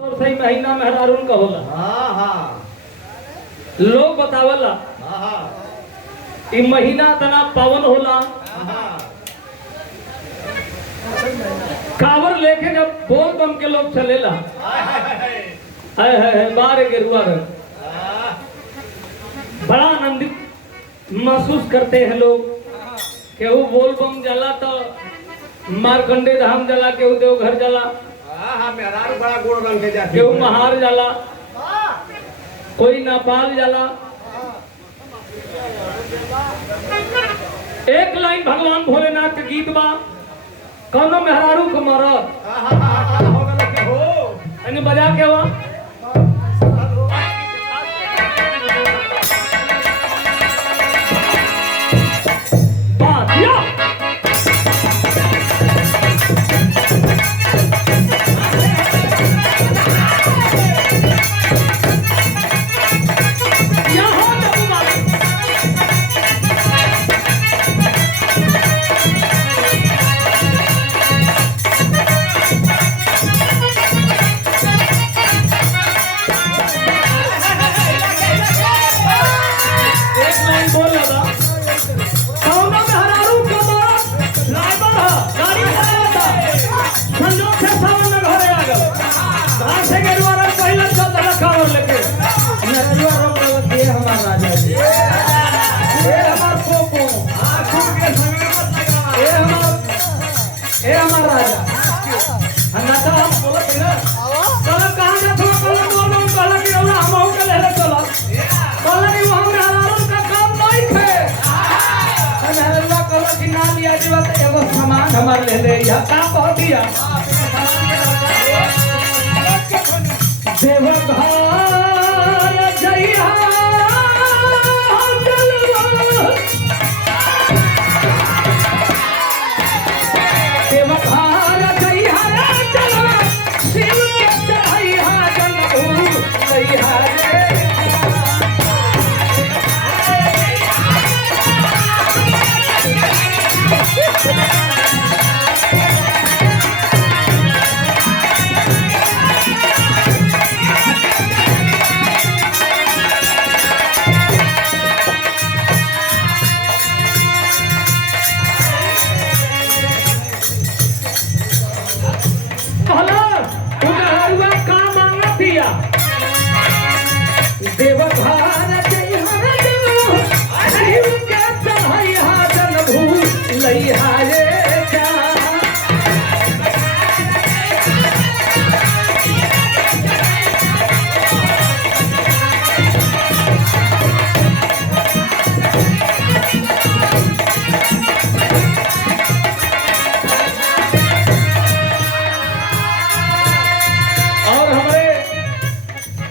और सही महीना में हरारून का होला। हाँ हाँ लोग बतावला हाँ इ महीना तना पावन होला। हाँ कावर लेके जब बोल बम के लोग चलेला है बारे गेरुआ रंग बड़ा आनंदित महसूस करते हैं लोग। केहू बोल बम जाला तो मारकंडे धाम जाला, केहू देवघर जाला, हाँ मेहरारू बड़ा गोड़ रंग के जाती केहू महार जाला, कोई नेपाल जाला। एक लाइन भगवान भोलेनाथ के गीत बा, कौनो मेहरारू को मारत हो गया के हो यानी बजा के हुआ बात या हमारे ले ले यह काम बहुत दिया देवघर जइहा देवघर जइहा चलवा शिव के चढ़इहा जनऊ जइहा रे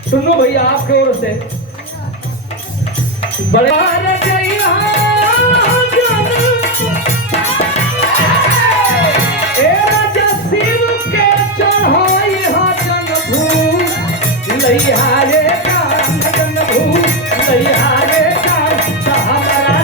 सुनो भैया आपके ओर से बड़े शिव के चढ़ाई जन भू लइहारे का जन भू लइहारे का हमारा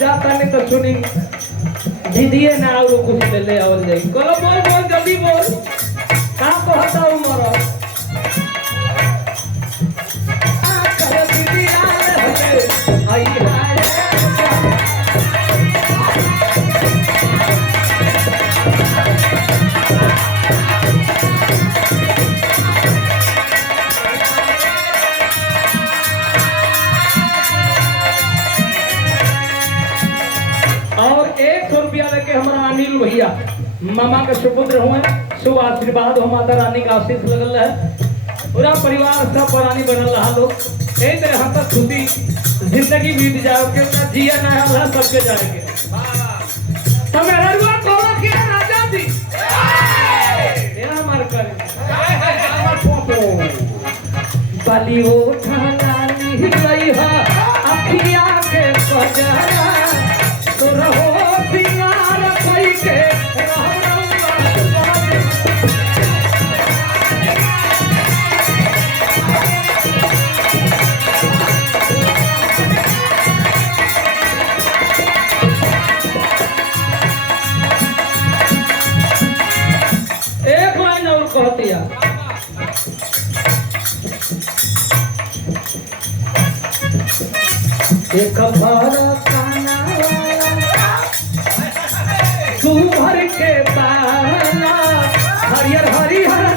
जाता नहीं तो सुनी दीदिए ना और कुछ ले ले आवल जाई कलो बोल बोल जल्दी बोल का को हटाऊ मरो आ कर दीदी आले आई हाय और 100 रुपया लेके हमारा अनिल भैया मामा के सुपुत्र हुए शुभ आशीर्वाद हो माता रानी का आशीष लगल है पूरा परिवार सब पुरानी बनल रहा लोग एक तरह हम तक खुशी जिंदगी बीत जाओ के जिया ना अल्लाह सबके जाएंगे तो मेरा रुआ कोला किया राजा जी तेरा मार कर बाली उठा लाली रही है अखिया के सजरा तो एक भर काना तू भर के बाला हरियर हरिहर